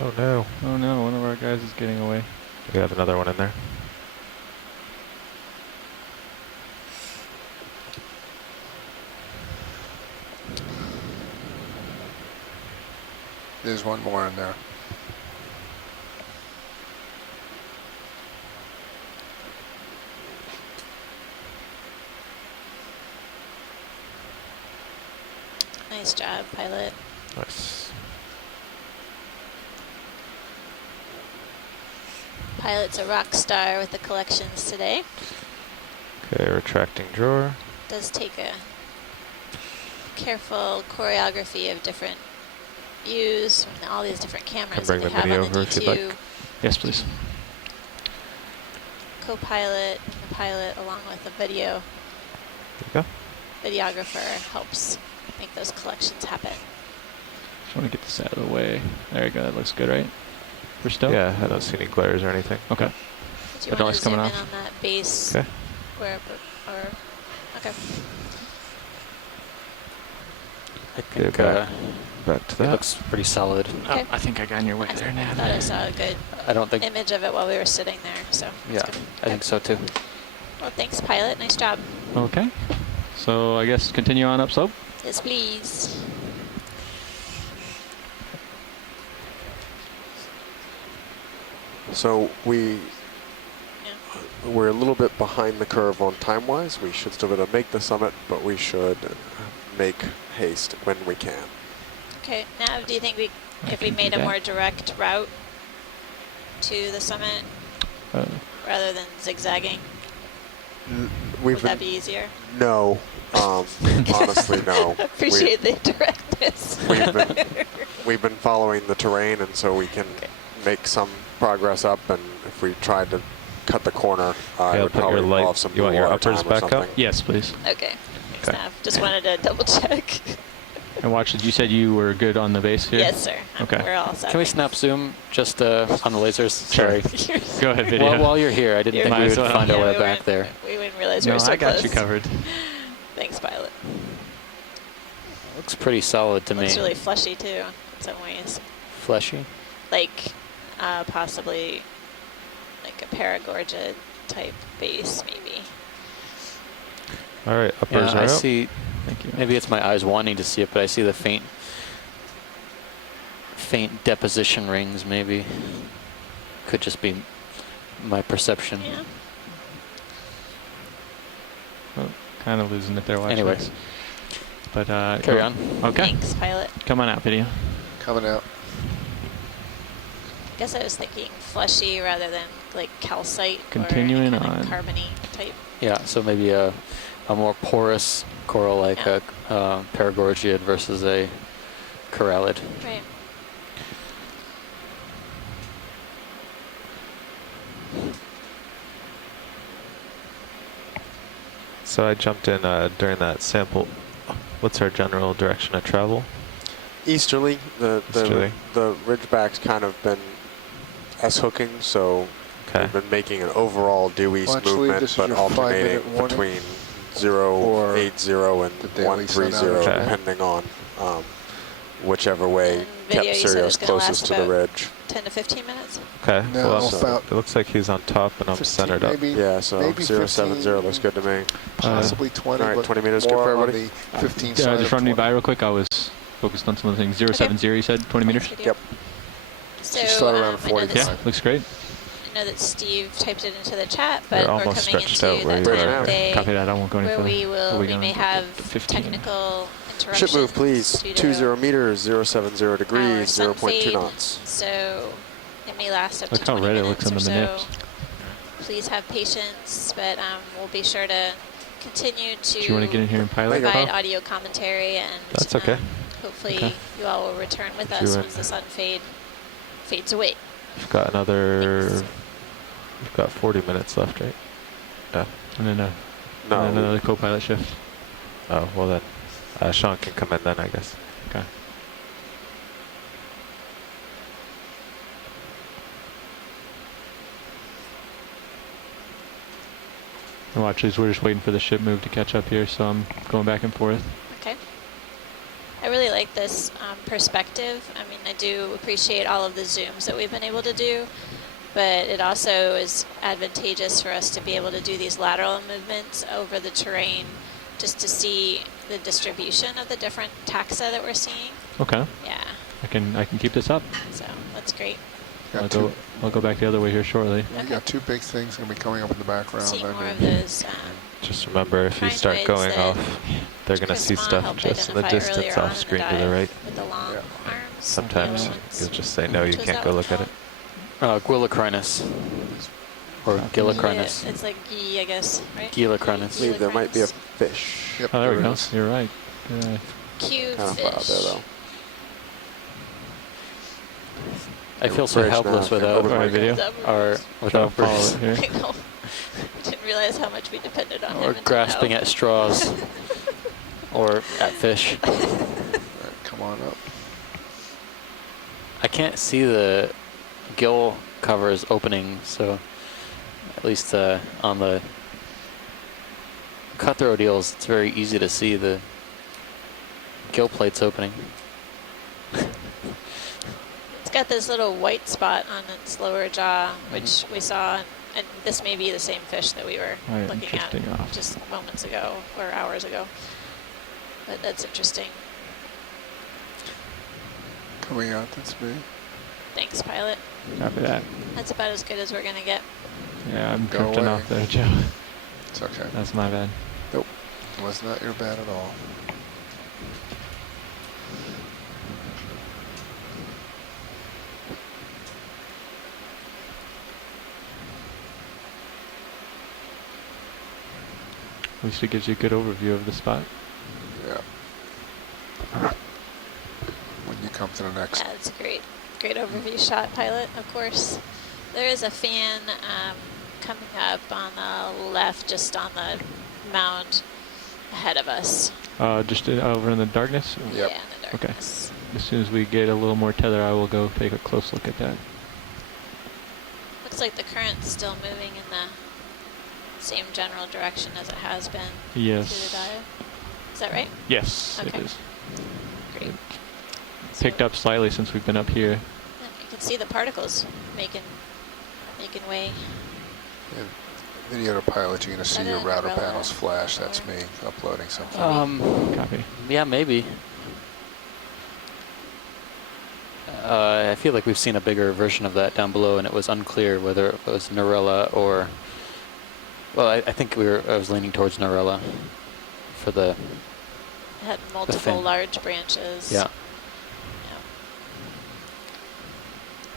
Oh no. Oh no, one of our guys is getting away. We have another one in there. There's one more in there. Nice job, pilot. Nice. Pilot's a rock star with the collections today. Okay, retracting drawer. Does take a careful choreography of different views from all these different cameras that bring they the have video on the over if you'd D2. like. Yes, please. Co-pilot and the pilot, along with the video There you go. videographer, helps make those collections happen. Just want to get this out of the way. There you go. That looks good, right? For stow? Yeah, I don't see any glares or anything. Okay. Do you want Hydraulics to zoom in coming off. on that base? Okay. Or okay. I think Back to it that. looks pretty solid. Okay. I think I got in your way there, I Nav. thought I saw a good I don't think, image of it while we were sitting there. So yeah, it's good. I think so too. Well, thanks, pilot. Nice job. Okay. So I guess continue on upslope. Yes, please. So we're a little bit behind the curve on time-wise. We should still be able to make the summit, but we should make haste when we can. Okay. Now, do you think if we can made do a that. more direct route to the summit rather than zigzagging, would that be easier? No. Honestly, no. Appreciate the directness. We've been following the terrain, and so we can make some progress up. And if we tried to cut the corner, I would put your probably light- involve some you want your water uppers time or back up? something. Yes, please. Okay. Thanks, Okay. Nav. Just wanted to double check. And watch, you said you were good on the base here? Yes, sir. Okay. We're all set. Can we snap zoom just on the lasers? Sure. Sorry. Go ahead, video. While you're here, I didn't think Might we as would well. find our Yeah, way we back weren't- there. We didn't realize we No, were so I got close. you covered. Thanks, pilot. Looks pretty solid to me. Looks really fleshy too, in some ways. Fleshy. Like possibly like a Paragorgia type base, maybe. All right, uppers Yeah, are I out. see. Thank you. Maybe it's my eyes wanting to see it, but I see the faint deposition rings. Maybe could just be my perception. Yeah. Oh, kind of losing it there. Watch Anyway. this. But Carry on. Okay. Thanks, pilot. Come on out, video. Coming out. I guess I was thinking fleshy rather than like calcite Continuing or any kind on. of carbony type. Yeah, so maybe a more porous coral like Yeah. a Paragorgiid versus a corallid. Right. So I jumped in during that sample. What's our general direction of travel? Easterly. Easterly. The ridgeback's kind of been S-hooking, so Okay. we've been making an overall due east Actually, movement, this is but your alternating 5-minute warning between for 080 and the daily 130, sun outage. depending on whichever way And video, kept you said Sirius it's gonna closest last to the about ridge. 10 to 15 minutes. Okay. No, well, about it looks like he's on top and I'm 15, centered up. maybe, Yeah, so maybe 070 looks good to me. possibly 20, all right, but 20 meters good more for on everybody? the 15 side Just of run me 20. by real quick. I was focused on some of the things. 070, you said 20 meters? Video. Yep. So Should start around I know 45. that Yeah, looks great. I know that Steve typed it into the chat, You're but we're almost coming stretched into out where that you time are. of day Copy that. I won't go any where further. we going may to have 15. technical interruptions. Ship move, please. due to 20 meters, 070 our degrees, sun 0.2 fade. knots. So it may last up Look to how 20 red it minutes looks on or the so. manips. Please have patience, but we'll be sure to continue to Do you want to get in here and pilot? provide Carl? audio commentary, and That's okay. hopefully Okay. you all will return with You us and- once the sun fades away. We've got another. Thanks. We've got 40 minutes left, right? Yeah. And then, No, and then another co-pilot shift. Oh, well then. Sean can come in then, I guess. Okay. And watch this, we're just waiting for the ship move to catch up here, so I'm going back and forth. Okay. I really like this perspective. I mean, I do appreciate all of the zooms that we've been able to do, but it also is advantageous for us to be able to do these lateral movements over the terrain just to see the distribution of the different taxa that we're seeing. Okay. Yeah, I can keep this up. so that's great. I'll go back the other way here shortly. You got two big things going to be coming up in the background. Seeing I more mean, of those. Just remember, if you Crinoids start going that off, they're going to see Chris Ma stuff helped just in the identify distance earlier on off in screen to the dive right. With the long Yeah. arms. Sometimes the other ones. you'll just say, no, you Was can't that go what look at it's it. Guilocrinus. Or Gilocrinus. Yeah, it's like G, I guess, right? Gilocrinus. I believe there might be a Gilocrinus. fish. Yep, Oh, there we go. is. You're right. Good. Q Kind of far out there, fish. though. I feel so Bridge helpless now. without Over Alright, video. without Follow Bruce. it here. I know. Didn't realize how much we depended on him. Or until grasping now. at straws. Or at fish. All right, come on up. I can't see the gill covers opening, so at least on the cutthroat eels, it's very easy to see the gill plates opening. It's got this little white spot on its lower jaw, which we saw, and this may be the same fish that we were Alright, looking at interesting off. just moments ago or hours ago. But that's interesting. Coming out, that's me. Thanks, pilot. Copy that. That's about as good as we're gonna get. Yeah, I'm Go drifting away. off there, Joe. It's okay. That's my bad. Nope. Was not your bad at all. At least it gives you a good overview of the spot. Yeah. When you come to the next. Yeah, that's a great overview shot, pilot, of course. There is a fan coming up on the left, just on the mound ahead of us. Just over in the darkness? Yep. Yeah, in the Okay. darkness. As soon as we get a little more tether, I will go take a close look at that. Looks like the current's still moving in the same general direction as it has been through the Yes. dive. Is that right? Yes, Okay. it is. Great. Picked up slightly since we've been up here. Yeah, you can see the particles making way. In video to pilot, you're going to see Is that your an router umbrella? panels flash. That's Or- me uploading something. Copy. Yeah, maybe. I feel like we've seen a bigger version of that down below, and it was unclear whether it was Narella or. Well, I think I was leaning towards Narella for the. It had multiple fin. large branches. Yeah. Yeah.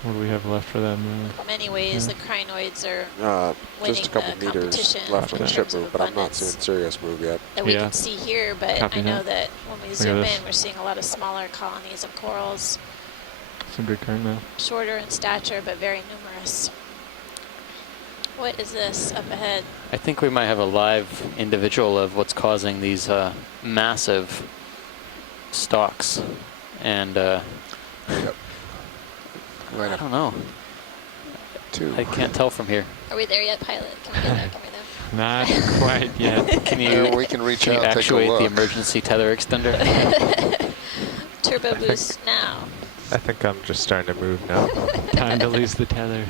What do we have left for them? In many ways, Yeah. the crinoids are Just winning a couple the meters competition left on in the ship terms of move, but I'm not abundance seeing serious move yet. that we Yeah. can see here, but Copy I know that. that when we at zoom this. in, we're seeing a lot of smaller colonies of corals, Some good current now. shorter in stature, but very numerous. What is this up ahead? I think we might have a live individual of what's causing these massive stalks, and Yep. I Right up don't know. two. I can't tell from here. Are we there yet, pilot? Can we get there? Can we there? Not quite yet. Can you, Yeah, we can reach can you out and take a actuate the look. emergency tether extender? Turbo boost now. I think I'm just starting to move now. Time to lose the tether.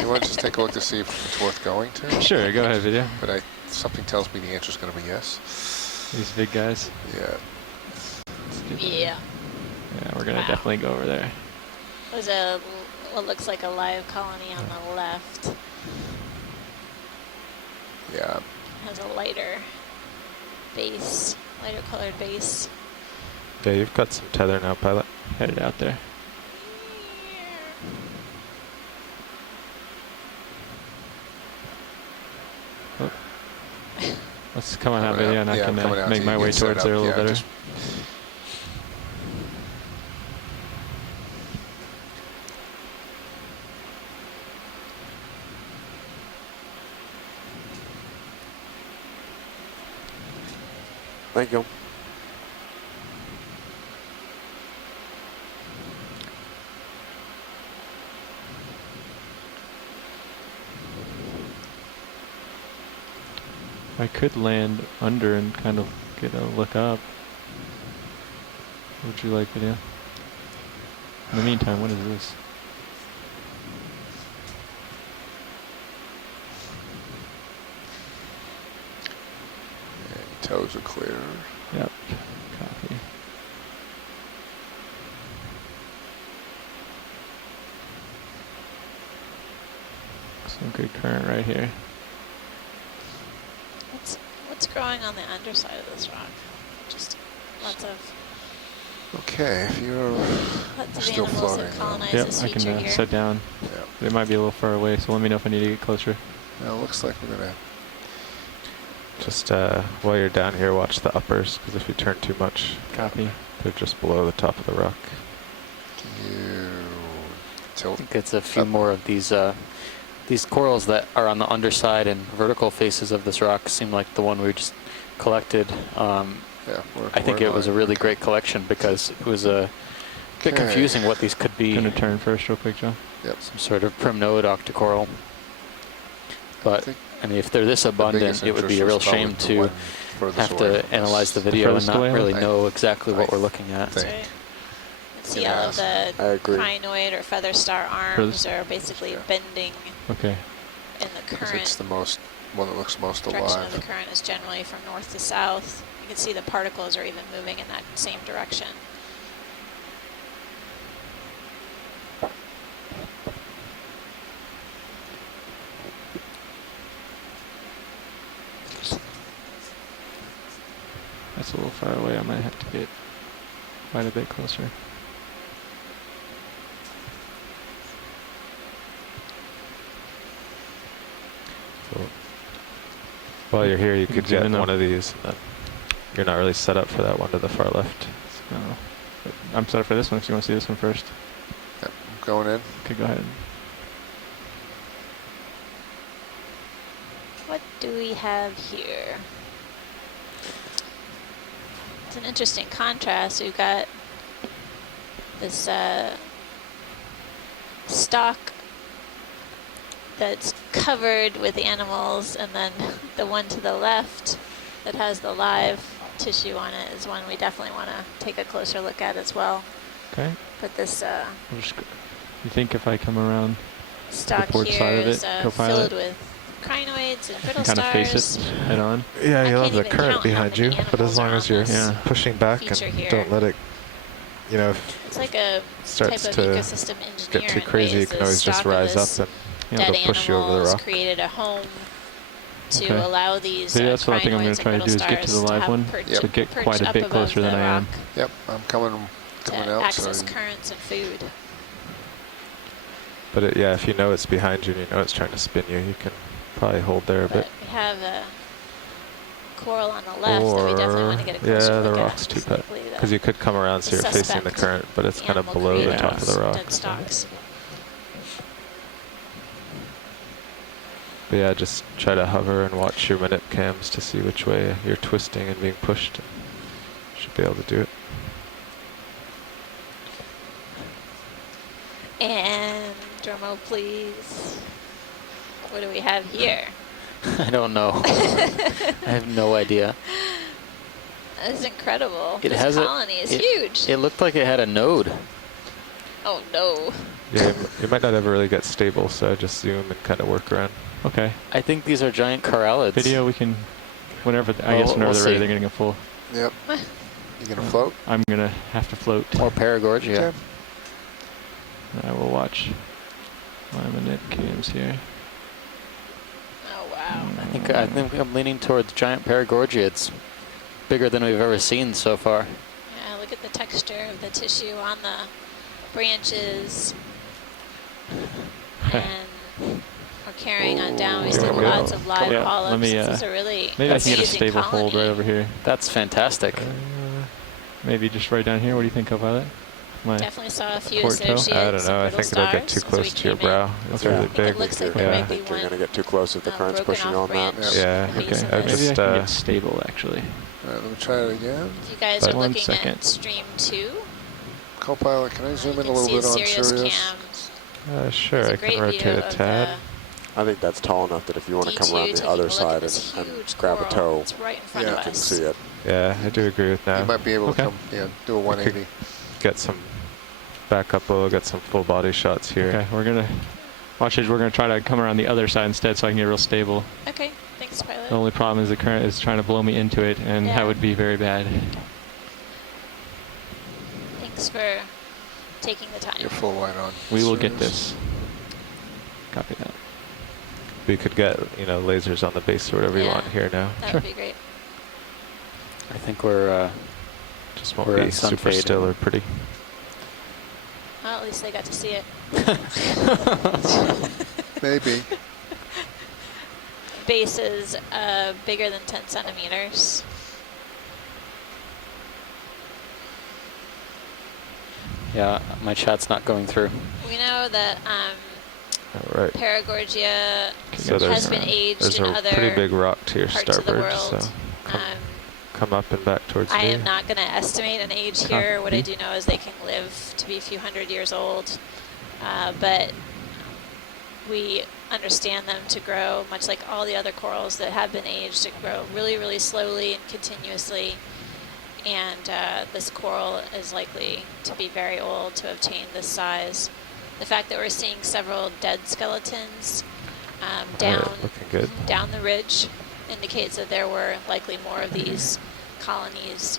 You want to just take a look to see if it's worth going to? Sure, go ahead, video. But something tells me the answer is going to be yes. These big guys. Yeah. Let's get- Yeah. Yeah, we're gonna Wow. definitely go over there. There's a what looks like a live colony on the left. Yeah. Has a lighter base, lighter colored base. Yeah, you've got some tether now, pilot. Headed out there. Oh. Let's come on out, Coming video, out. and I Yeah, can coming out make so my you way can set towards up. there a little Yeah, better. just- Thank you. I could land under and kind of get a look up. What would you like, video? In the meantime, what is this? And toes are clear. Yep. Copy. Some good current right here. What's growing on the underside of this rock? Just lots of Okay, if you're lots of still animals floating. that colonize Yep, this I feature can here. set down. Yeah. It might be a little far away, so let me know if I need to get closer. Now it looks like we're gonna. Just while you're down here, watch the uppers, because if you turn too much, Copy. they're just below the top of the rock. Can you I tilt? think it's a few more of these corals that are on the underside and vertical faces of this rock seem like the one we just collected. Yeah, I think it was a really great collection because it was a bit Okay. confusing what these could be. Gonna turn first real quick, John. Yep. Some sort of primnode octocoral. I But think I mean, if they're this the abundant, biggest it would be interest a real was probably shame the to one furthest have away to from analyze us. the video and furthest not away one? really I- know exactly what I we're looking at. think- Right. See Yeah. all of the I agree. crinoid or feather star arms Furthest- are basically Yeah. bending Okay. in the 'Cause current. it's the most one that looks most Direction of the alive. current is generally from north to south. You can see the particles are even moving in that same direction. That's a little far away. I might have to get quite a bit closer. So while you're here, you can could zoom get in though. one of these, and then you're not really set up for that one to the far left. So, but I'm set up for this one if you want to see this one first. Yep, I'm going in. Okay, go ahead. What do we have here? It's an interesting contrast. We've got this stalk that's covered with animals, and then the one to the left that has the live tissue on it is one we definitely want to take a closer look at as well. Okay. But this I'll just you think if I come around stalk port here side of is it, co-pilot, filled with crinoids and brittle and kind of stars. face it head on? Yeah, I you'll can't have the even current count how behind you, many but as animals long are as on you're this pushing back and feature here. don't let it, you know, if It's like a starts type of to ecosystem engineering. get too crazy, you can always just rise up and Dead it'll push you over the animals rock. created a home to Okay. allow these Maybe that's what I think I'm crinoids gonna and try to brittle do is get to the stars live have one, perch- to get perch quite a up bit above closer than the I am. rock Yep, I'm coming to out. access So currents and food. But yeah, if you know it's behind you and you know it's trying to spin you, you can probably hold there a But bit. we have a coral on the left that we definitely want to get a closer yeah, the look rock's at. too It's cut. likely Because you could come around so the you're facing the suspect current, but it's kind of animal below the created top of the these rock. dead so- stalks. But yeah, just try to hover and watch your minute cams to see which way you're twisting and being pushed. Should be able to do it. And drum roll, please. What do we have here? I don't know. I have no idea. That is incredible. It This has a- colony is it- huge. It looked like it had a node. Oh no. Yeah, you might not ever really get stable, so just zoom and kind of work around. Okay. I think these are giant corallids. Video, we can, whenever, I Well, guess whenever we'll they're ready, see. they're going to get full. yep. You gonna float? I'm going to have to float. Or Paragorgia. Okay. I will watch my minute cams here. Oh wow. I think I'm leaning towards giant Paragorgia. It's bigger than we've ever seen so far. Yeah, look at the texture of the tissue on the branches. And we're carrying on down. We There see we go. lots of live Yeah, polyps. let me, This is a really Maybe I can get a amazing stable hold colony. right over here. That's fantastic. Maybe just right down here. What do you think, co-pilot? My Definitely saw a few Port toe? associates. I don't know. I and think brittle it'll get too stars as we close to your came in. brow. It's Okay. really I think it big. looks like Yeah. there I might be think you're one going to get too close if the current's broken pushing off on that. branch Yeah, at the base okay. of I this. maybe I just, can get stable actually. All right, let me try it again. If you guys But are one looking second. at stream 2, Co-pilot, can I you zoom in a can little see bit on Sirius Sirius? cams. Sure, There's I a can great rotate view a of tad. I think that's tall enough that if you want to come D2 around the taking other a look at side this and huge grab a coral toe, that's right in front Yeah. of you can us. see it. Yeah, I do agree with You that. might be able Okay. to come, yeah, do a 180. Get some back up low, get some full body shots here. Okay, we're gonna watch it. We're gonna try to come around the other side instead, so I can get real stable. Okay, thanks, pilot. The only problem is the current is trying to blow me into it, and Yeah. that would be very bad. Thanks for taking the time. You're full wide on. We will get Service. this. Copy that. We could get, you know, lasers on the base or whatever you Yeah. want here now. That Sure. would be great. I think we're Just won't We're be at sun super fade. still or pretty. Well, at least they got to see it. Maybe. Base is bigger than 10 centimeters. yeah, my chat's not going through. We know that All right. Paragorgia So there's, has been aged there's in a other pretty big rock to your parts of the starboard, world. so come, Um, come up and back towards I me. am not going to estimate an age here. What I do know is they can live to be a few hundred years old, but we understand them to grow, much like all the other corals that have been aged, to grow really, really slowly and continuously. And this coral is likely to be very old to obtain this size. The fact that we're seeing several dead skeletons down Alright, looking good. down the ridge indicates that there were likely more of these colonies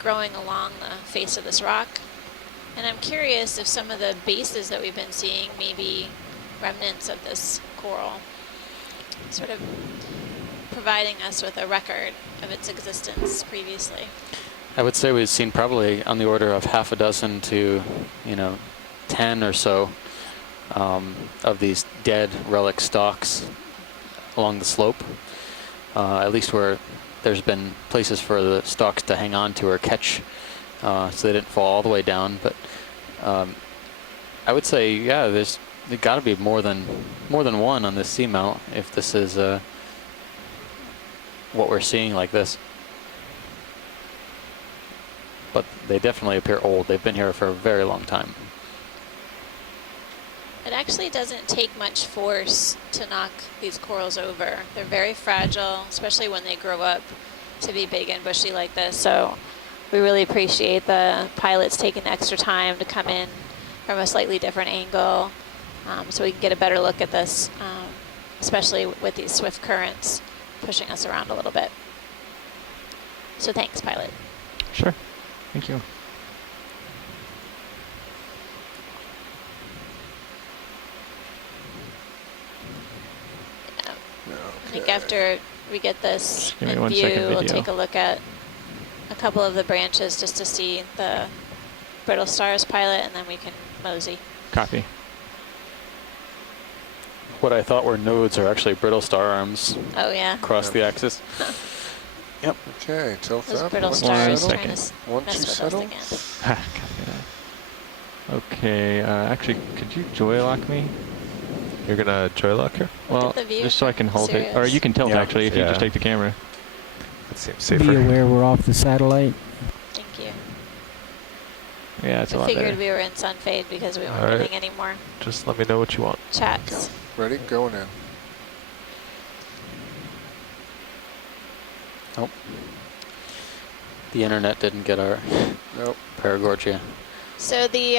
growing along the face of this rock. And I'm curious if some of the bases that we've been seeing may be remnants of this coral, sort of providing us with a record of its existence previously. I would say we've seen probably on the order of half a dozen to, 10 or so of these dead relic stalks along the slope, at least where there's been places for the stalks to hang on to or catch, so they didn't fall all the way down. But I would say, yeah, there's got to be more than one on this seamount if this is what we're seeing like this. But they definitely appear old. They've been here for a very long time. It actually doesn't take much force to knock these corals over. They're very fragile, especially when they grow up to be big and bushy like this. So we really appreciate the pilots taking the extra time to come in from a slightly different angle, so we can get a better look at this, especially with these swift currents pushing us around a little bit. So thanks, pilot. Sure. Thank you. I think after we get this Give me in 1 view, second we'll video. take a look at a couple of the branches just to see the brittle stars, pilot, and then we can mosey. Copy. What I thought were nodes are actually brittle star arms Oh yeah, across the axis. Yep. Okay, tilt those up. brittle once stars you trying settle. to Once mess you with settle. us again. Copy that. Okay, actually, could you joy lock me? You're gonna joy lock here? Look Well, at the view. just so I can hold it. Or Serious. you can tilt Yeah. actually if you Yeah. just take the camera. That seems Be safer. aware we're off the satellite. Thank you. Yeah, it's a I lot figured better. we were in sun fade because we weren't All right. getting any more Just let me know what you want. chats. Ready? Going in. Nope. The internet didn't get our Nope. Paragorgia. So the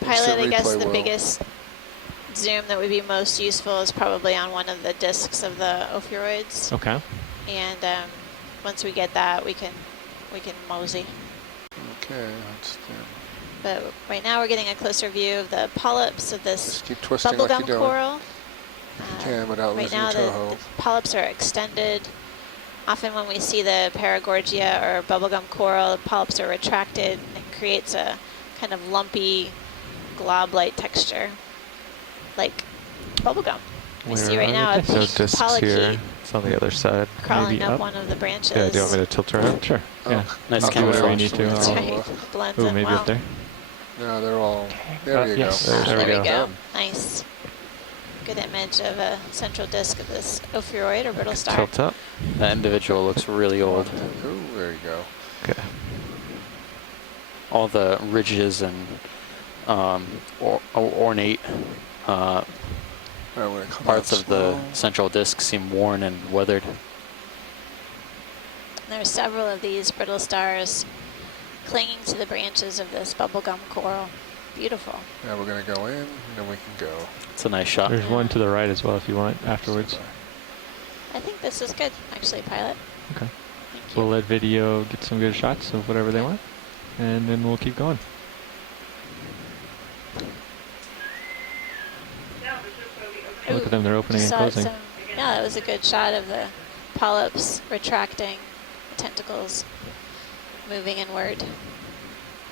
pilot, I guess replay the world. biggest zoom that would be most useful is probably on one of the discs of the ophiuroids. Okay. And once we get that, we can mosey. Okay, that's good. But right now we're getting a closer view of the polyps of this Just keep twisting like bubblegum you're doing. coral. You can without Right losing now your the toho. polyps are extended. Often when we see the Paragorgia or bubblegum coral, the polyps are retracted and it creates a kind of lumpy glob-like texture, like bubblegum. We see right now a the No pink discs polychaete here. It's on the other side. crawling Maybe up up? one of the branches. Yeah, do you want me to tilt around? Sure. Yeah. Nice I'll do whatever you camouflage. need to. That's Oh, right. well. Blends Ooh, in maybe well. up there. No, they're all. There you yes. go. There we There we go. go. Nice. Good image of a central disc of this ophioid or brittle star. Tilt up. That individual looks really old. Ooh, there you go. Okay. All the ridges and ornate All right, we're gonna come Parts out of the slow. central disk seem worn and weathered. There are several of these brittle stars clinging to the branches of this bubblegum coral. Beautiful. Now we're gonna go in, and then we can go. It's a nice shot. There's one to the right as well if you want afterwards. I think this is good, actually, pilot. Okay. Thank you. We'll let video get some good shots of whatever they want, and then we'll keep going. Look at them, they're opening and Saw closing. yeah, that was a good shot of the polyps retracting, the tentacles moving inward.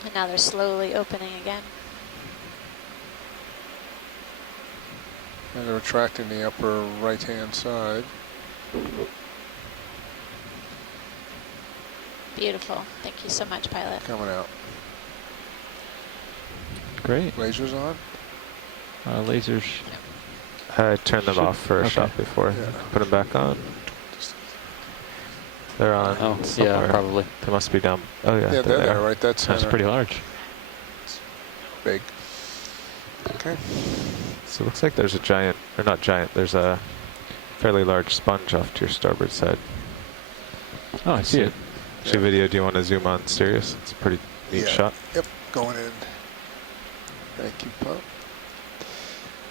And now they're slowly opening again. And they're retracting the upper right-hand side. Beautiful. Thank you so much, pilot. Coming out. Great. Lasers on. Lasers. I turned them off for a Okay. shot before. Yeah. Put them back on. They're on Oh, somewhere. yeah, probably. They must be down. Oh yeah, Yeah, they're there, right? That's That's pretty large. big. Okay. So it looks like there's a giant, or not giant, there's a fairly large sponge off to your starboard side. Oh, I see it. Actually, video, do you want to zoom on Sirius? It's a pretty neat Yeah. shot. Yep, going in. Thank you, Pop.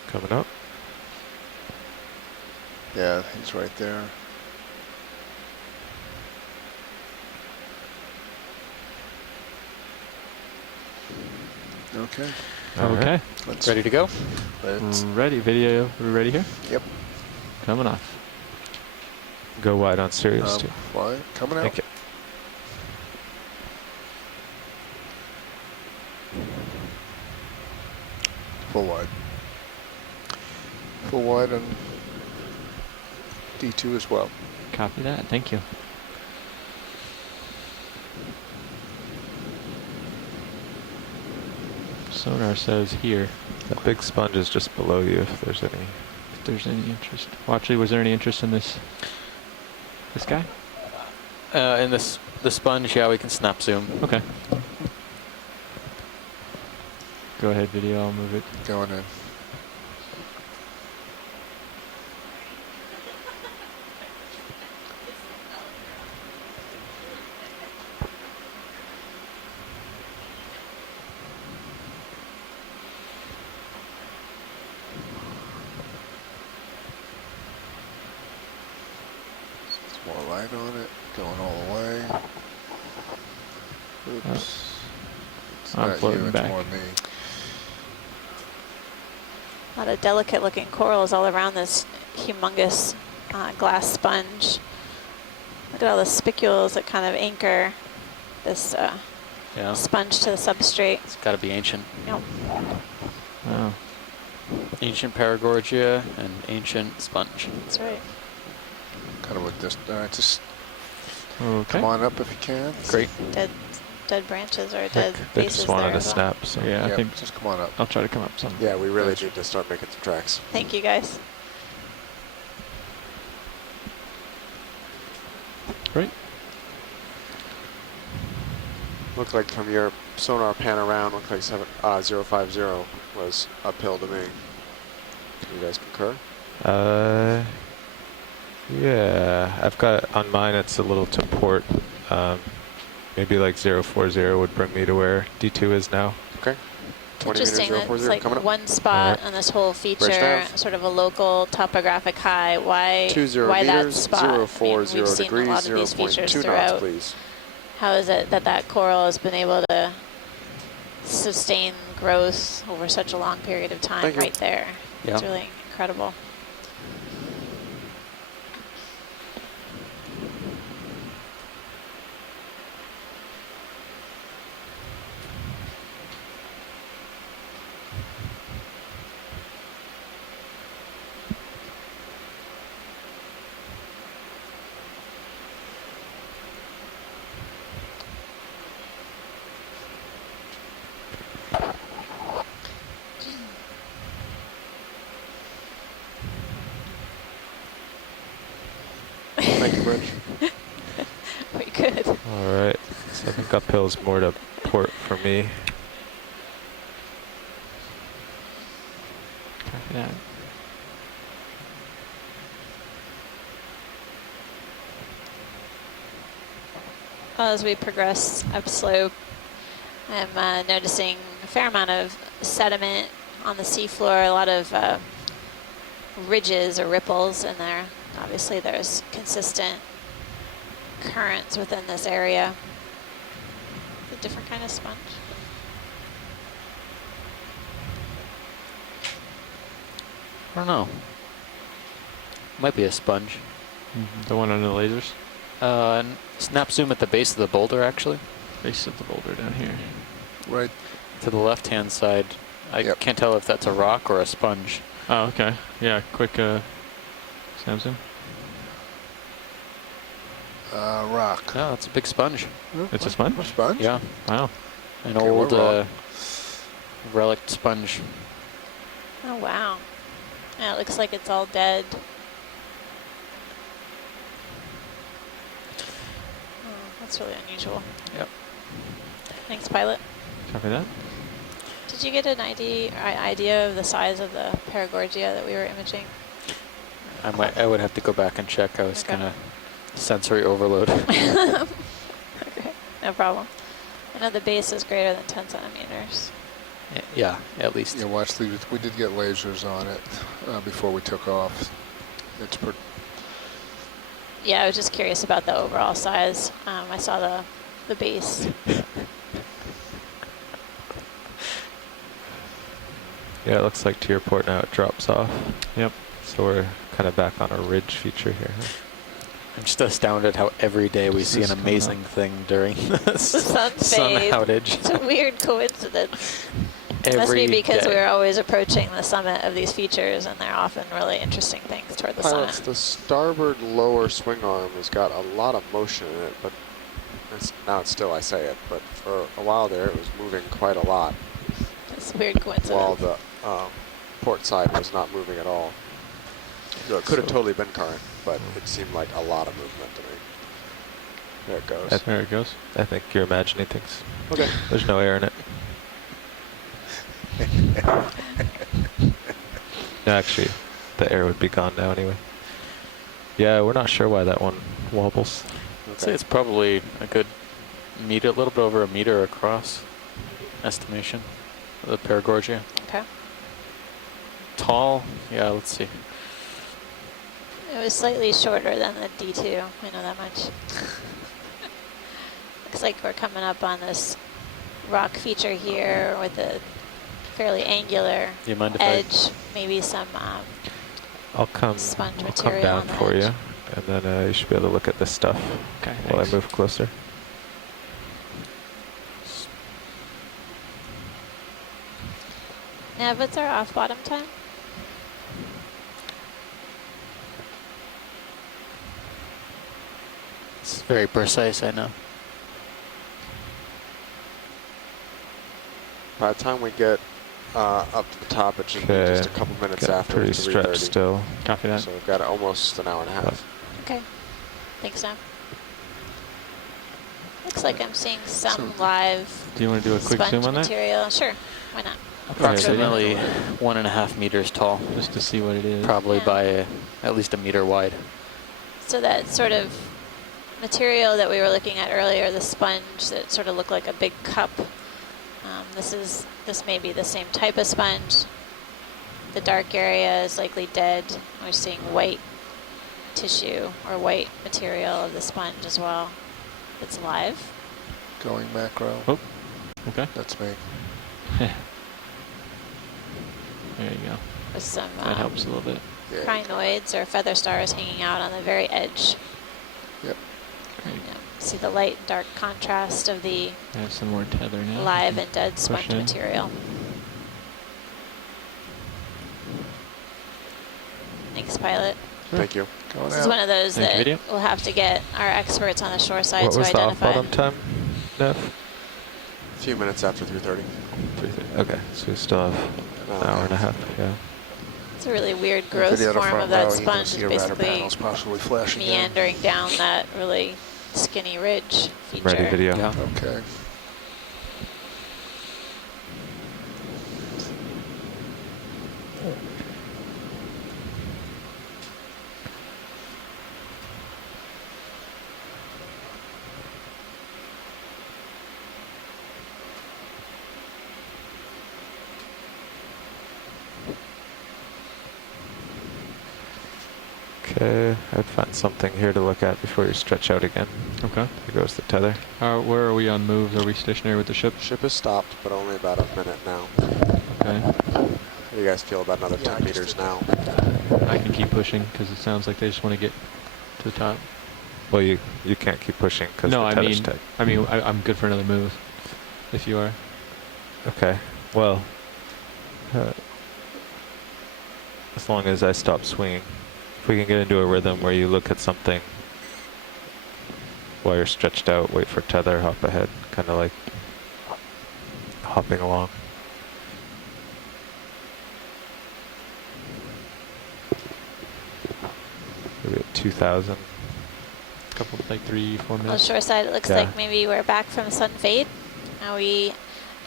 Coming up. Yeah, he's right there. Okay, All right. Okay. let's Ready to go? let's Ready. Video. We're ready here? Yep. Coming off. Go wide on Sirius too. fly coming out. Thank you. Full wide. Full wide on D2 as well. Copy that. Thank you. Sonar says here, That big sponge is just below you if there's any. if there's any interest. Well, actually, was there any interest in this guy? In the sponge, yeah, we can snap zoom. Okay. Go ahead, video. I'll move it. Going in. It's more light on it. Going all the way. Oops. It's I'm not floating you, back. It's more me. A lot of delicate looking corals all around this humongous glass sponge. Look at all the spicules that kind of anchor this Yeah, sponge to the substrate. it's got to be ancient. Yep. Wow. Ancient Paragorgia and ancient sponge. That's right. Kind of with this. Just Okay. come on up if you can. Great. Dead branches or They dead they faces just wanted there to as well. snap, so. Yeah, I Yep, think just come on up. I'll try to come up some. Yeah, we really need to start making some tracks. Thank you, guys. Great. Looked like from your sonar pan around, looked like 050 was uphill to me. You guys concur? Yeah, I've got on mine. It's a little to port. Maybe like 040 would bring me to where D2 is now. Okay. 20 Interesting meters, that 040 it's like coming up. one spot on this whole feature, staff. sort of a local topographic high. Why 20 that meters, spot? I mean, 040 we've seen degrees, a lot of these features 0.2 knots, throughout. please. How is it that that coral has been able to sustain growth over such a long period of time Thank you. right there? Yeah. It's really incredible. Thank you, Bridge. We could. All right. So I think uphill's more to port for me. Copy that. Well, as we progress upslope, I'm noticing a fair amount of sediment on the seafloor, a lot of ridges or ripples in there. Obviously, there's consistent currents within this area. It's a different kind of sponge. I don't know. Might be a sponge. The one on the lasers? Snap zoom at the base of the boulder, actually. Base of the boulder down here. Right. To the left-hand side. I Yep. can't tell if that's a rock or a sponge. Oh, okay. Yeah, quick snap zoom. Rock. Oh, it's a big sponge. It's a sponge? A sponge? Yeah, Wow. an Okay, old we're wrong. relic sponge. Oh, wow. Yeah, it looks like it's all dead. Oh, that's really unusual. Yep. Thanks, pilot. Copy that. Did you get an idea of the size of the Paragorgia that we were imaging? I would have to go back and check. I was Okay. kind of sensory overload. Okay, no problem. I know the base is greater than 10 centimeters. Yeah, at least. Yeah, watch, we did get lasers on it before we took off. It's Yeah, I was just curious about the overall size. I saw the base. Yeah, it looks like to your port now it drops off. Yep. So we're kind of back on a ridge feature here. Huh? I'm just astounded how every day we This see is an coming amazing thing during The this sun sun fade. outage. It's a weird coincidence. It must Every be because day. we're always approaching the summit of these features, and they're often really interesting things toward the Pilots, summit. the starboard lower swing arm has got a lot of motion in it, but now it's still, I say it, but for a while there it was moving quite a lot, It's a weird coincidence. while the port side was not moving at all. So it could have So- totally been current, but it seemed like a lot of movement to me. There it goes. There it goes. I think you're imagining things. Okay. There's no air in it. No, actually, the air would be gone now anyway. Yeah, we're not sure why that one wobbles. I'd say it's probably a good meter, a little bit over a meter across estimation of the Paragorgia. Okay. Tall, yeah, let's see. It was slightly shorter than the D2. I know that much. Looks like we're coming up on this rock feature here with a fairly angular Do you mind if edge, maybe some I'll come sponge I'll come material down on the for edge. you, and then you should be able to look at this stuff Okay, while I thanks. move closer. Nav, what's our off bottom time? It's very precise, I know. By the time we get up to the top, it should be Okay. just a couple minutes Getting after pretty 3:30. stretched still. Copy that. So we've got almost an hour and a half. Okay. Thanks, Nav. Looks like I'm seeing some So- live Do you want to do a quick sponge zoom on that? material. Sure, why not? Approximately 1.5 meters tall, Just to see what it is. probably Yeah. by at least a meter wide. So that sort of material that we were looking at earlier, the sponge that sort of looked like a big cup. This may be the same type of sponge. The dark area is likely dead. We're seeing white tissue or white material of the sponge as well. It's live. going macro. Oh, okay. That's me. There you go. With some That helps a little bit. Yeah. crinoids or feather stars hanging out on the very edge. Yep. Great. You know, see the light and dark contrast of the I have some more tether now. live and dead sponge in. material. Thanks, pilot. Thank you. Going This is out. one of those Thank you, that video. we'll have to get our experts on the shore side What to was the off identify. bottom time, Nev? A few minutes after 3:30. 3:30. Okay, so we still have an hour and a half. Yeah. It's a really weird The growth video to form front of that row, you can sponge. see It's your radar basically panels possibly flashing down. meandering down that really skinny ridge feature. Ready video. Yeah. Okay. say I'd find something here to look at before you stretch out again. Okay. There goes the tether. Where are we on moves? Are we stationary with the ship? Ship is stopped, but only about a minute now. Okay. How do you guys feel about another 10 meters now? I can keep pushing because it sounds like they just want to get to the top. Well, you can't keep pushing because No, the I tether's mean, tight. I'm good for another move. If you are. Okay. Well, as long as I stop swinging, if we can get into a rhythm where you look at something while you're stretched out, wait for tether, hop ahead, kind of like hopping along. Maybe at 2,000. Couple, like 3-4 On the minutes. shore side, it looks Yeah. like maybe we're back from sun fade. Now we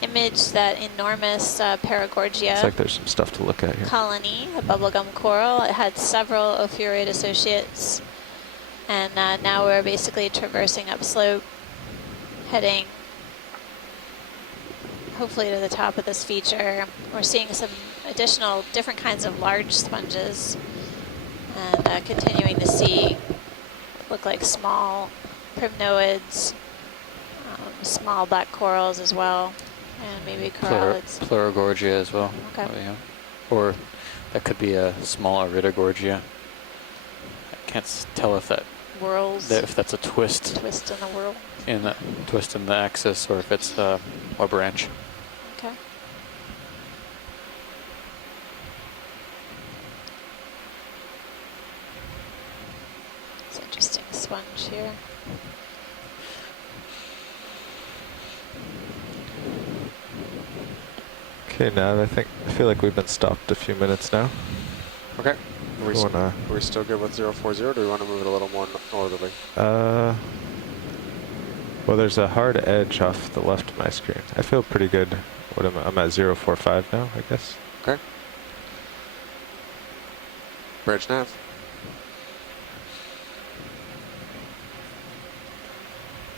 imaged that enormous Paragorgia Looks like there's some stuff to look at here. colony, the bubblegum coral. It had several ophiuroid associates. And now we're basically traversing upslope, heading hopefully to the top of this feature. We're seeing some additional different kinds of large sponges and continuing to see look like small primnoids, small black corals as well, and maybe corallids. Pleurogorgia as well. Okay. Oh, yeah. Or that could be a small Iridogorgia. I can't tell if Whirls, if that's a twist twist in the whirl. in the axis or if it's a branch. Okay. It's interesting sponge here. Okay, now I feel like we've been stopped a few minutes now. Okay. Are You wanna, we still good with 040, or do we want to move it a little more northerly? well, there's a hard edge off the left of my screen. I feel pretty good. What am I? I'm at 045 now, I guess. Okay. Bridge nav.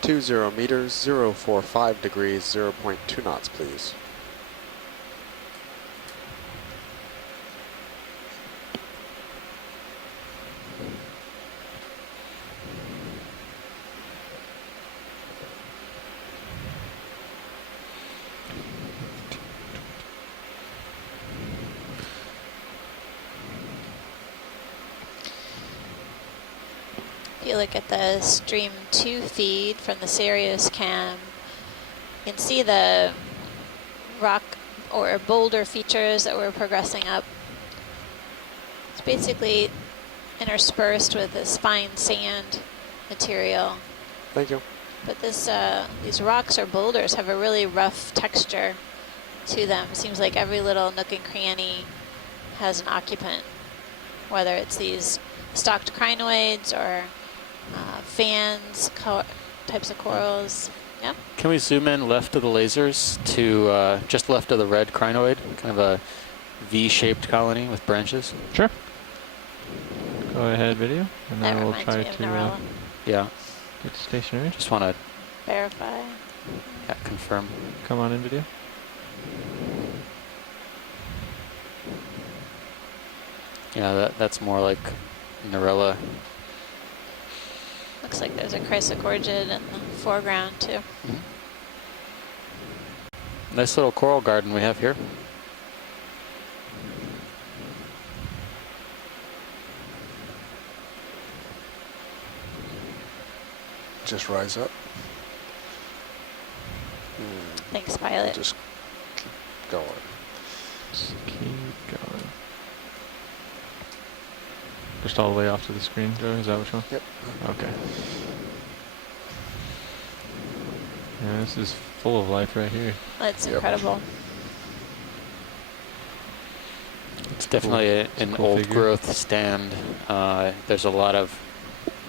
.20 meters, 045 degrees, 0.2 knots, please. If you look at the Stream 2 feed from the Sirius cam, you can see the rock or boulder features that we're progressing up. It's basically interspersed with this fine sand material. Thank you. But this, these rocks or boulders have a really rough texture to them. Seems like every little nook and cranny has an occupant, whether it's these stalked crinoids or fans, types of corals. Yeah. Can we zoom in left of the lasers to just left of the red crinoid, kind of a V-shaped colony with branches? Sure. Go ahead, video, and That then we'll reminds try me of to Narella. Yeah, get stationary. just want to Verify. confirm. Come on in, video. Yeah, that's more like Narella. Looks like there's a chrysogorgid in the foreground too. Mm-hmm. Nice little coral garden we have here. Just rise up. Thanks, pilot. Just keep going. Just keep going. Just all the way off to the screen, Joe? Is that which one? Yep. Okay. Yeah, this is full of life right here. That's Yep. incredible. It's definitely an cool old figure. growth stand. There's a lot of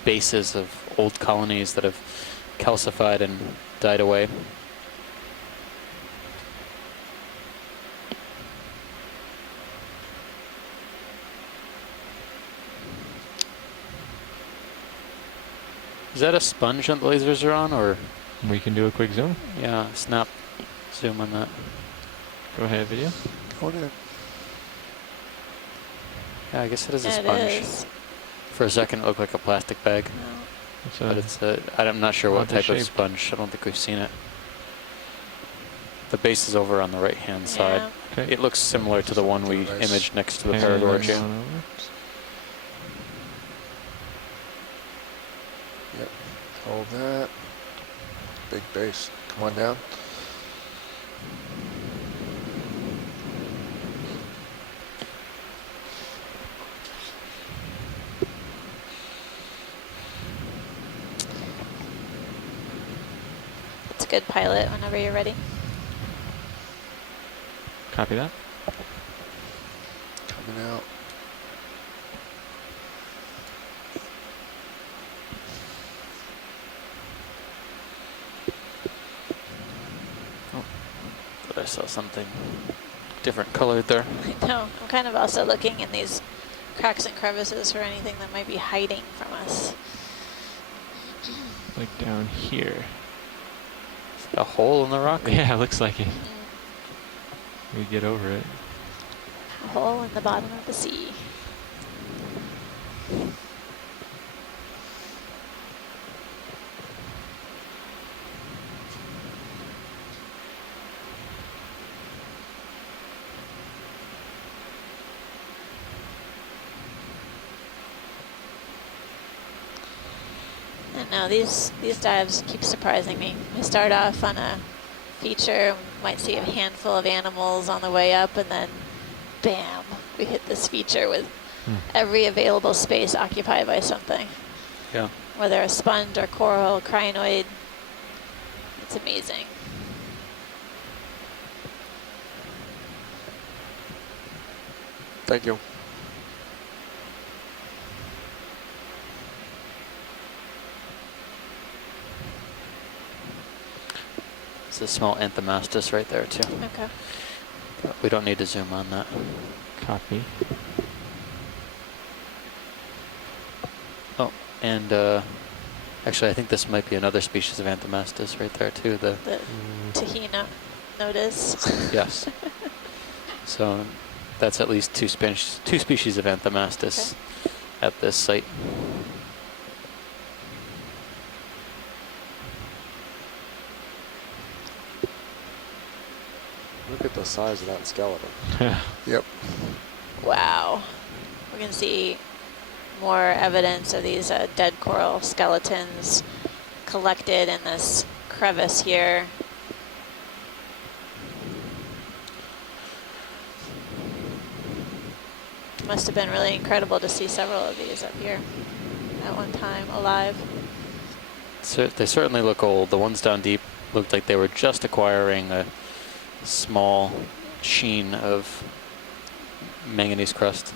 bases of old colonies that have calcified and died away. Is that a sponge that the lasers are on, or We can do a quick zoom. yeah, snap zoom on that? Go ahead, video. Going in. Yeah, I guess it is a It sponge. is. For a second, it looked like a plastic bag, No. but it's I'm not sure what oddly type of shaped. sponge. I don't think we've seen it. The base is over on the right-hand side. Yeah. Okay. It looks similar to the one we Nice. imaged next to the Hang Parador on jam. over. Yep. Hold that. Big base. Come on down. It's a good pilot whenever you're ready. Copy that. Coming out. But I saw something different colored there. I know. I'm kind of also looking in these cracks and crevices for anything that might be hiding from us. Like down here. A hole in the rock? Yeah, looks like it. We get over it. A hole in the bottom of the sea. And now these dives keep surprising me. We start off on a feature, might see a handful of animals on the way up, and then bam, we hit this feature with every available space occupied by something. Yeah. Whether a sponge or coral, crinoid, it's amazing. Thank you. It's a small anthomastus right there too. Okay. But we don't need to zoom on that. Copy. Oh, and actually I think this might be another species of anthomastus right there too. The The Tahina notice. yes. So that's at least two species of anthomastus at this site. Look at the size of that skeleton. Yep. Wow. We can see more evidence of these dead coral skeletons collected in this crevice here. Must have been really incredible to see several of these up here at one time alive. So they certainly look old. The ones down deep looked like they were just acquiring a small sheen of manganese crust.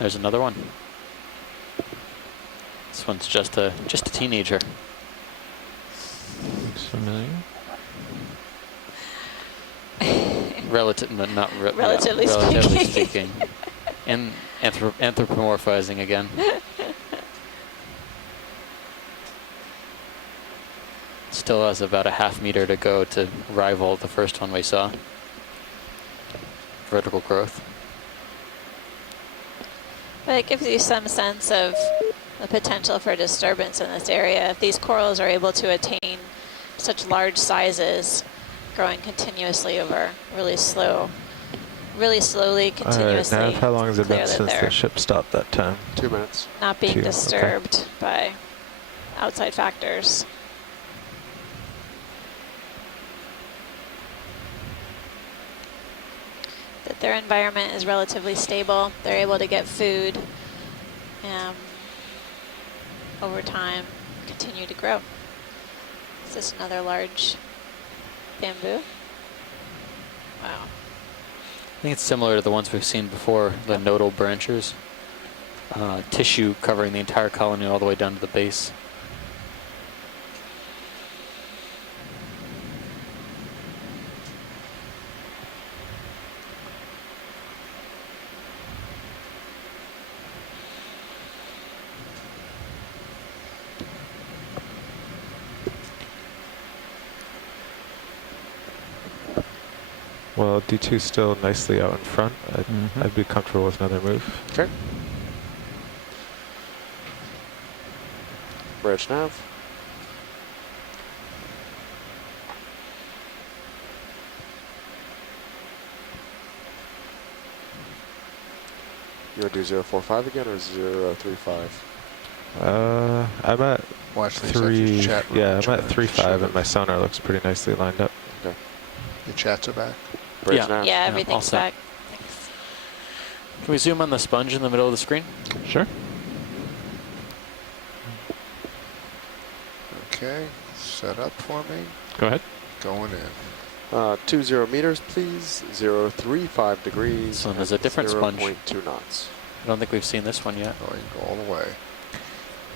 There's another one. This one's just a teenager. Looks familiar. Relative, but not Relatively relatively speaking. speaking. And anthropomorphizing again. Still has about a half meter to go to rival the first one we saw. Vertical growth. But it gives you some sense of the potential for disturbance in this area. If these corals are able to attain such large sizes, growing continuously over really slowly, continuously. Alright, Nav, how long has it clear been that since they're the ship stopped that time? 2 minutes. not being 2, okay. disturbed by outside factors. That their environment is relatively stable. They're able to get food over time, continue to grow. Is this another large bamboo? Wow. I think it's similar to the ones we've seen before, the nodal branchers. Tissue covering the entire colony all the way down to the base. Well, D2 is still nicely out in front. I'd be comfortable with another move. Okay. Bridge nav. You want to do 045 again or 035? I'm at Watch these three. extra chat room Yeah, I'm at chats. 3.5, and my sonar looks pretty nicely lined up. Okay. The chats are back. Bridge Yeah. nav. Yeah, all everything's set. back. Thanks. Can we zoom on the sponge in the middle of the screen? Sure. Okay, set up for me. Go ahead. Going in. 20 meters, please. 035 degrees. So there's a different sponge. 0.2 knots. I don't think we've seen this one yet. Going all the way.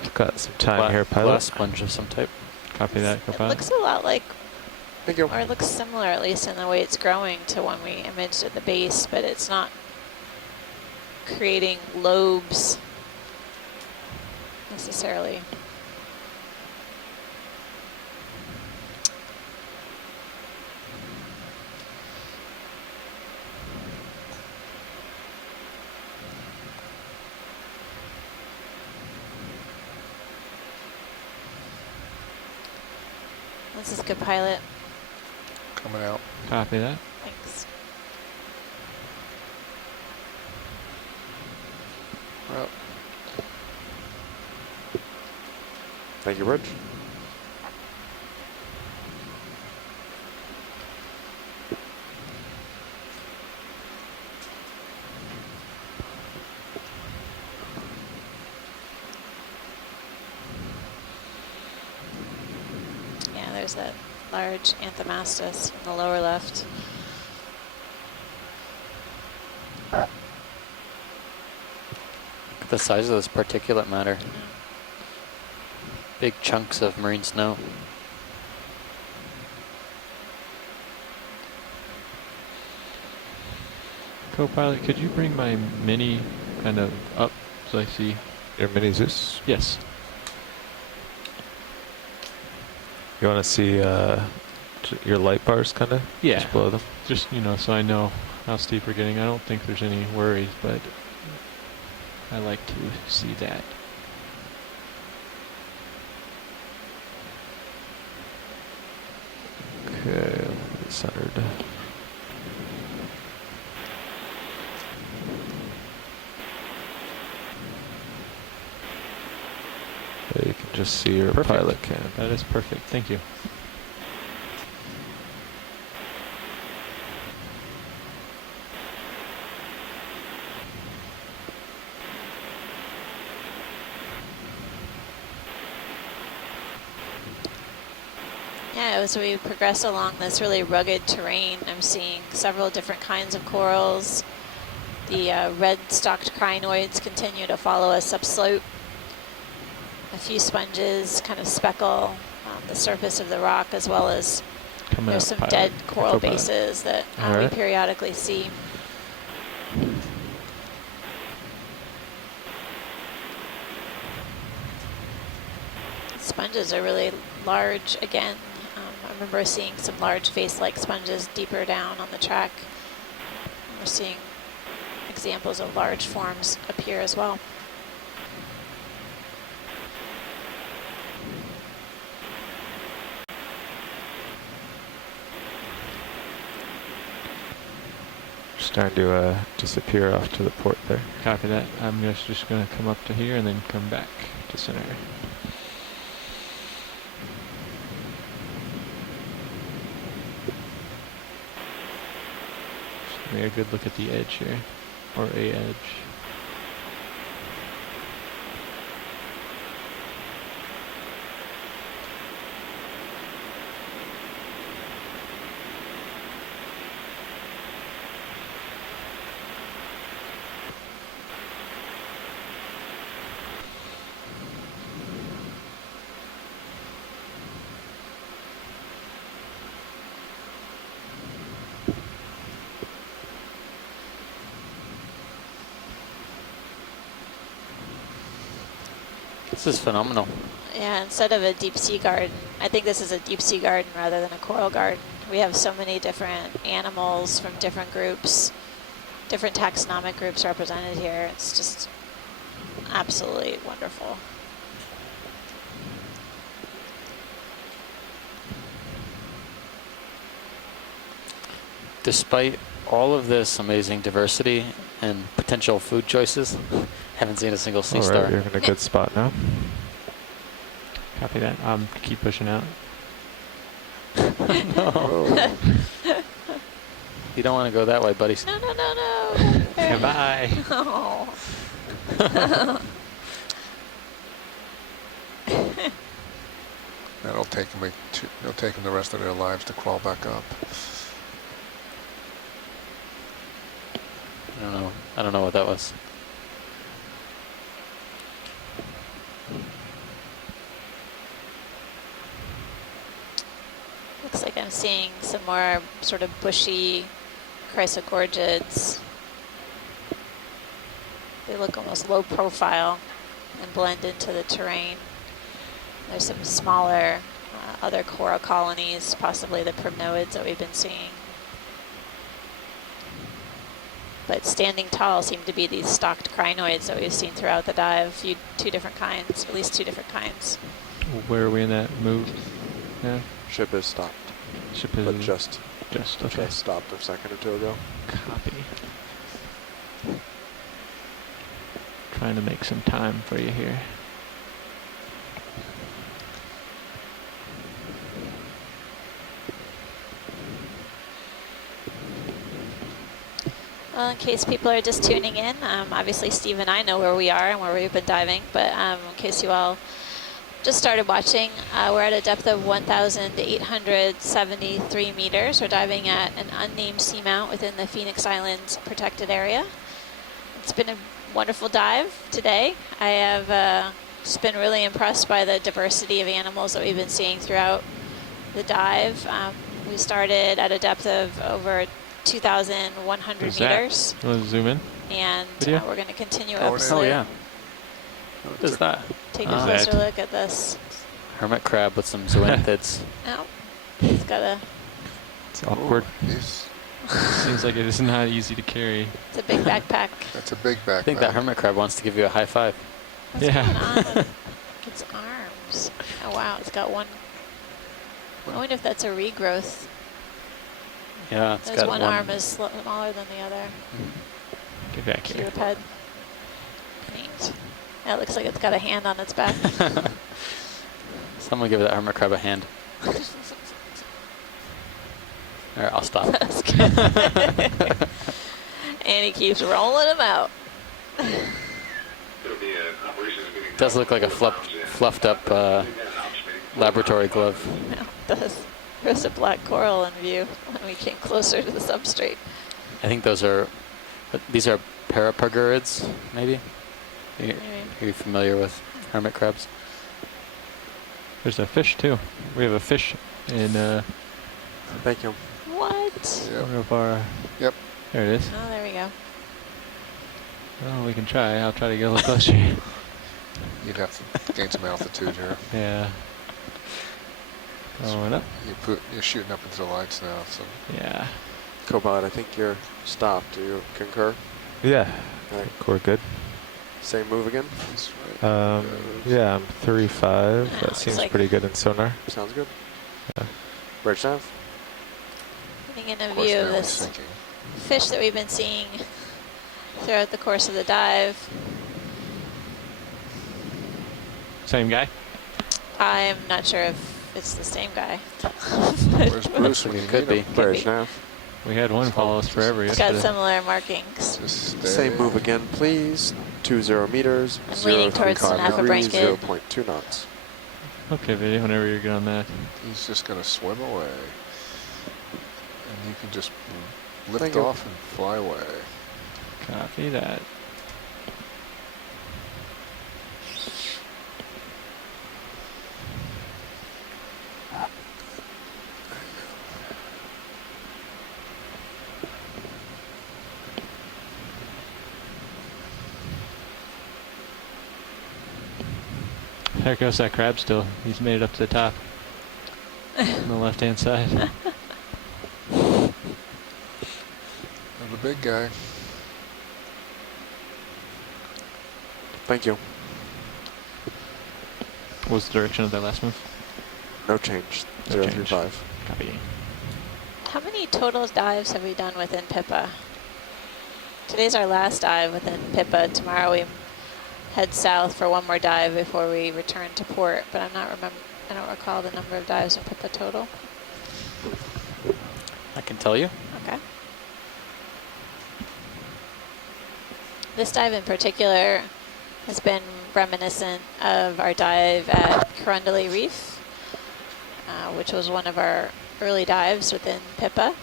I've got some time here, pilot. Glass sponge of some type. Copy that, It co-pilot. looks a lot like, Thank you. or it looks similar at least in the way it's growing to when we imaged at the base, but it's not creating lobes necessarily. This is good, pilot. Coming out. Copy that. Thanks. Well, Thank you, Bridge. Yeah, there's that large anthomastus in the lower left. Look at the size of this particulate matter. Big chunks of marine snow. Co-pilot, could you bring my mini kind of up so I see? Your mini Zeus. Yes. You want to see your light bars kind of? Yeah. Just below them? Just, you know, so I know how steep we're getting. I don't think there's any worries, but I like to see that. Okay, centered. There you can just see your Perfect. pilot cam. That is perfect. Thank you. Yeah, as we progress along this really rugged terrain, I'm seeing several different kinds of corals. The red-stalked crinoids continue to follow us upslope. A few sponges kind of speckle the surface of the rock, as well as Coming there's up, some pilot. dead coral Co-pilot. bases that we Alright. periodically see. Sponges are really large again. I remember seeing some large face-like sponges deeper down on the track. We're seeing examples of large forms appear as well. Starting to disappear off to the port there. Copy that. I'm just going to come up to here and then come back to center. Just give me a good look at the edge here, or a edge. This is phenomenal. Yeah, instead of a deep sea garden, I think this is a deep sea garden rather than a coral garden. We have so many different animals from different groups, different taxonomic groups represented here. It's just absolutely wonderful. Despite all of this amazing diversity and potential food choices, haven't seen a single sea All star. right, you're in a good spot now. Copy that. Keep pushing out. No. You don't want to go that way, buddy. No, no, no, no. Goodbye. Oh. That'll take them. It'll take them the rest of their lives to crawl back up. I don't know. I don't know what that was. Looks like I'm seeing some more sort of bushy chrysogorgids. They look almost low profile and blend into the terrain. There's some smaller other coral colonies, possibly the primnoids that we've been seeing. But standing tall seem to be these stalked crinoids that we've seen throughout the dive. Two different kinds, at least two different kinds. Where are we in that move? Yeah. Ship is stopped, Ship is but just okay. stopped a second or two ago. Copy. Trying to make some time for you here. Well, in case people are just tuning in, obviously Steve and I know where we are and where we've been diving, but in case you all just started watching, we're at a depth of 1,873 meters. We're diving at an unnamed seamount within the Phoenix Islands protected area. It's been a wonderful dive today. I have just been really impressed by the diversity of animals that we've been seeing throughout the dive. We started at a depth of over 2,100 meters. You want to zoom in? And Video? we're going to continue Oh, up it is. Oh slope. yeah. What is that? Take a Ah. closer look at this. Hermit crab with some zoanthids. Oh, he's got a, It's awkward. Yes. Seems like it is not easy to carry. it's a big backpack. That's a big backpack. I think that hermit crab wants to give you a high five. What's Yeah. going on with its arms? Oh wow, it's got one. I wonder if that's a regrowth. Yeah, it's There's got one arm is smaller than the other. Get back here. Quadruped. Neat. Yeah, it looks like it's got a hand on its back. Someone give that hermit crab a hand. All right, I'll stop. That's good. And he keeps rolling them out. Does look like a fluffed up laboratory glove. No, it does. There's a black coral in view when we came closer to the substrate. I think these are parapagurids, maybe? Are you familiar with hermit crabs? There's a fish too. We have a fish in Thank you. What? Yep. one of our. Yep. There it is. Oh, there we go. Oh, Well, we can try. I'll try to get a little closer. You'd have to gain some altitude here. Yeah. Going up. You're shooting up into the lights now, so Yeah. Cobot, I think you're stopped. Do you concur? Yeah, All right. we're good. Same move again? that's right. Yeah, I'm 3.5. Yeah, That looks seems like- pretty good in sonar. Sounds good. Yeah. Bridge nav? Getting in a Of course, view now of it's this sinking. fish that we've been seeing throughout the course of the dive. Same guy. I'm not sure if it's the same guy. Where's Bruce when you Could need him? be. Bridge nav. We had one follow us forever It's got yesterday. similar markings. Just stay. Same move again, please. 20 meters. I'm leaning towards the napper blanket. 0.2 knots. Okay, video. Whenever you're good on that. He's just going to swim away. And you can just lift Thank you. off and fly away. Copy that. There goes that crab still. He's made it up to the top. On the left-hand side. the big guy. Thank you. What was the direction of that last move? No change. No change. 035. Copy. How many total dives have we done within Pippa? Today's our last dive within Pippa. Tomorrow we head south for one more dive before we return to port, but I don't recall the number of dives in Pippa total. I can tell you. Okay. This dive in particular has been reminiscent of our dive at Corundally Reef, which was one of our early dives within Pippa.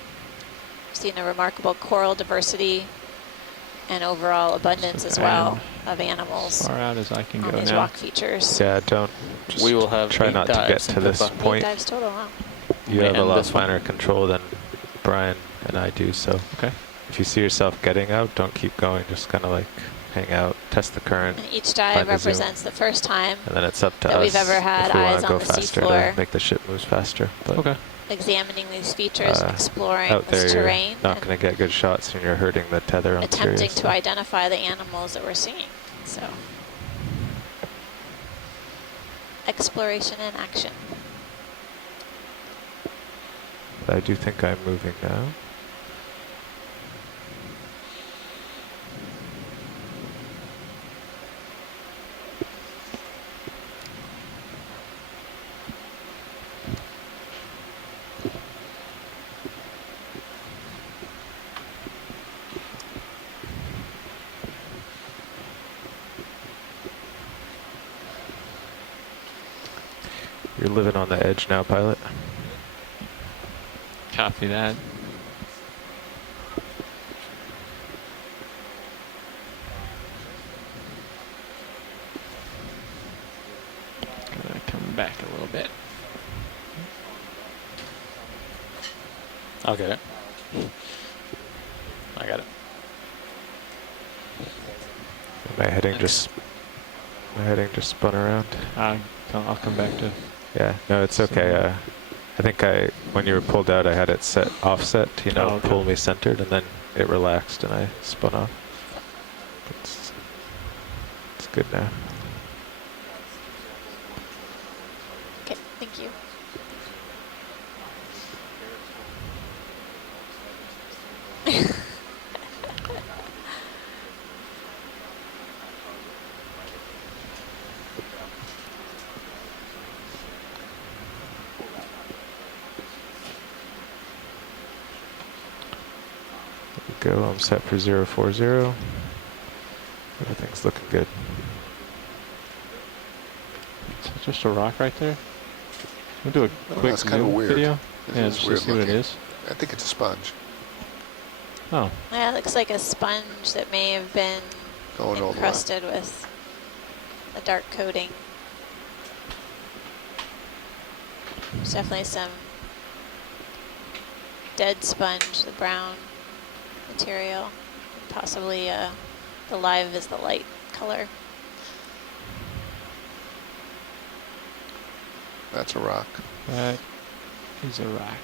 We've seen a remarkable coral diversity and overall abundance as well of animals As far out as I can on go these now. rock features. Yeah, don't. Just We will have try 8 not to get dives to in this Pippa. 8 point. dives total, wow. You May have a end lot this one. finer control than Brian and I do, so Okay. if you see yourself getting out, don't keep going. Just kind of like hang out, test the current, And each dive Find the zoom. represents the first time and then it's up to that us we've ever had if we want eyes to on go the faster seafloor. to make the ship move faster. But Okay. examining these features, exploring out there, this you're terrain, not and going to get good shots, and you're hurting the tether. I'm attempting curious. to identify the animals that we're seeing. So, exploration and action. But I do think I'm moving now. You're living on the edge now, pilot. Copy that. Gonna come back a little bit. I'll get it. I got it. My heading Thanks. just spun around. I'll come back to. Yeah, no, it's okay. I think when you were pulled out, I had it set offset, you know, Oh, okay. pull me centered, and then it relaxed and I spun off. It's good now. Okay, thank you. There we go. I'm set for 040. Everything's looking good. Is it just a rock right there? We'll do a Oh, quick that's kinda zoom weird. video. This Yeah, is just weird to see what it looking. is. I think it's a sponge Oh, Yeah, it looks like a sponge that may have been going all the way. encrusted with a dark coating. There's definitely some dead sponge, the brown material. Possibly the live is the light color. That's a rock. that is a rock.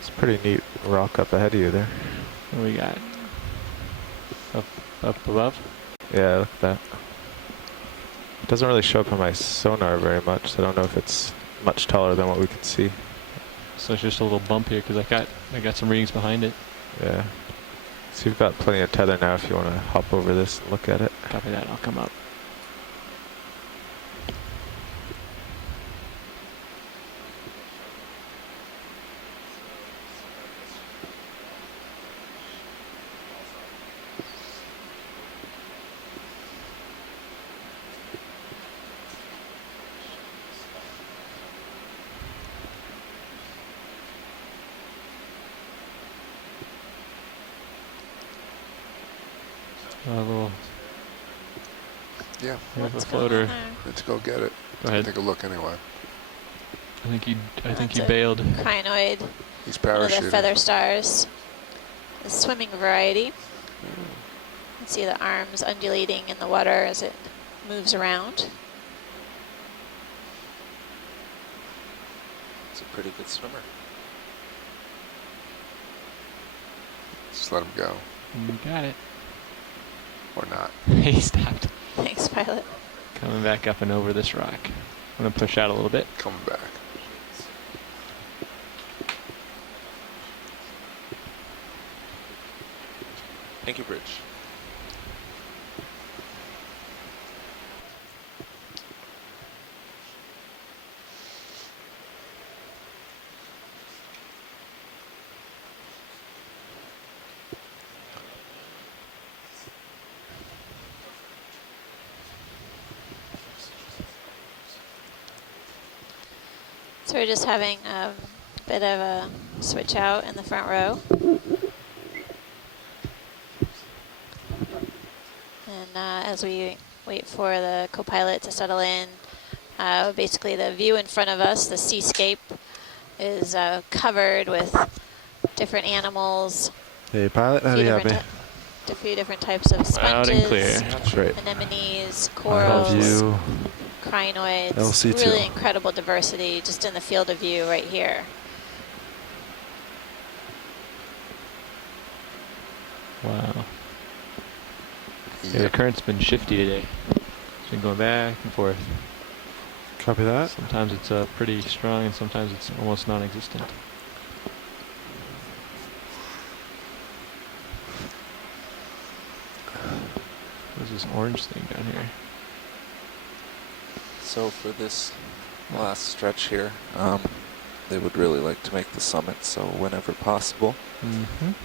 It's a pretty neat rock up ahead of you there. What do we got? Up above? Yeah, look at that. It doesn't really show up on my sonar very much, so I don't know if it's much taller than what we can see. So it's just a little bump here because I got some readings behind it. Yeah. So you've got plenty of tether now if you want to hop over this and look at it. Copy that. I'll come up. A little. Yeah, We have a What's going on floater. there? let's go get it. Go ahead. Take a look anyway. I think you That's a bailed. Crinoid, He's one of the parachuting. feather stars. The swimming variety. You can see the arms undulating in the water as it moves around. pretty good swimmer. Just let him go. You got it. Or not. He stopped. Thanks, pilot. Coming back up and over this rock. I'm gonna push out a little bit. Coming back. Thank you, Bridge. So we're just having a bit of a switch out in the front row. And as we wait for the co-pilot to settle in, basically the view in front of us, the seascape, is covered with different animals. Hey, pilot, how do you have me? A few different types of Loud and sponges, Great. anemones, Have corals, you? crinoids. LC2. Really incredible diversity just in the field of view right here. Wow. Yeah, the current's been shifty today. It's been going back and forth. Copy that. Sometimes it's pretty strong and sometimes it's almost non-existent. What is this orange thing down here? So for this last stretch here, they would really like to make the summit, so whenever possible,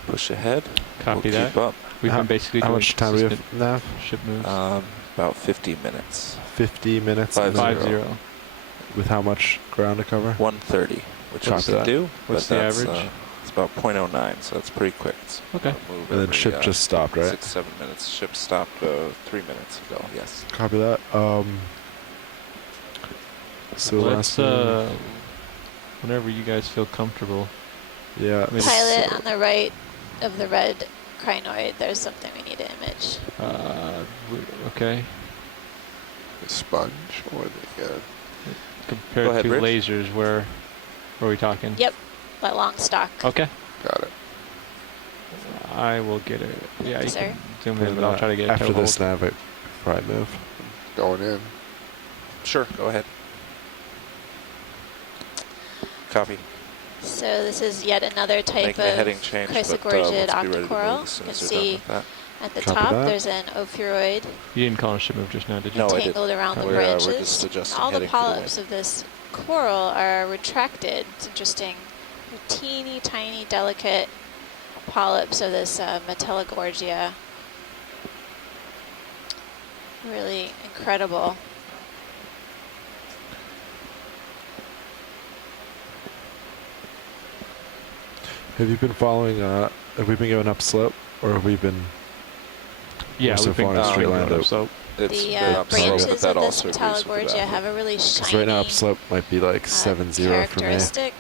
push ahead. Copy we'll that. keep up. We've been basically How doing much time do we have, consistent Nav? ship moves. About 50 minutes. 50 minutes. 5-0. 5-0. With how much ground to cover? 130, which Copy we can that. do. What's but the that's, average? It's about 0.09, so that's pretty quick. It's Okay. a move And then every, ship just stopped, right? 6-7 minutes. Ship stopped 3 minutes ago. Yes. Copy that. So Let's, last whenever you guys feel comfortable. yeah. Pilot on the right of the red crinoid, there's something we need to image. Okay. The sponge or the Compared Go ahead, to Rich. lasers, where are we talking? Yep, that long stock. Okay. got it. I will get it. Yeah, you Sir? can zoom in, but I'll try to get after a toe this hold. nav, I probably move. Going in. Sure, go ahead. Copy. So this is yet another type Making a heading change, but chrysogorgid let's be ready to move octocoral. as You soon can as you're done see with that. at the Copy top that. there's an ophiuroid You didn't call a ship move just now, did you? No, I didn't. tangled around the We're just branches. adjusting All the heading for the polyps of this coral are retracted. It's interesting. They're teeny tiny delicate polyps of this Metallogorgia. Really incredible. Have you been following? Have we been going up slope, or have we been? Yeah, We're so we've been far straight upstream. up, so It's The been up slope, branches but of that this also agrees with the Metallogorgia bathroom. have a really Because shiny right now up slope might be like 7-0 for me. characteristic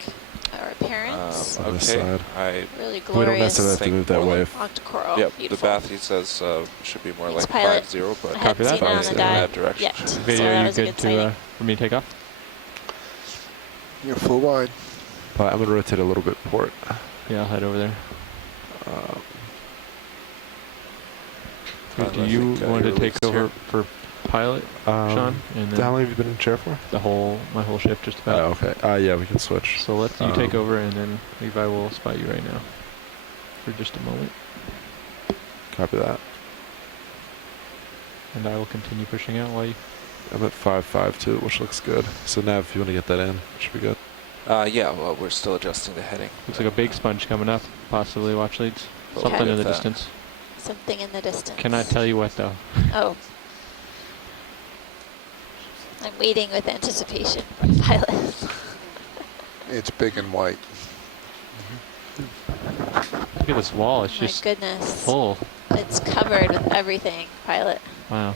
or appearance. On this Okay, side. Really We don't glorious necessarily have to Think move that more way. like- octocoral. Yep, Beautiful. the bath he says should be more Thanks, like pilot. 5-0, but I hadn't Copy that. seen it on the Probably in dive that direction. yet. So video, that you was a good good to sighting. for me to take off? You're full wide. But I'm gonna rotate a little bit port. Yeah, I'll head over there. I Do you think, want to you're take released over here. for pilot, Sean? And How then long have you been in chair for? my whole shift just about. Oh, okay. Yeah, we can switch. So let you take Um, over, and then Levi will spot you right now for just a moment, Copy that. and I will continue pushing out while you. I'm at 5-5 too, which looks good. So Nav, if you want to get that in, it should be good. Yeah, well, we're still adjusting the heading. Looks like a big sponge coming up, possibly watch leads. But Something we'll in the get that. distance. Something in the distance. Cannot tell you what though. Oh. I'm waiting with anticipation, pilot. It's big and white. Look at this wall; it's My just goodness. full. It's covered with everything, pilot. Wow. You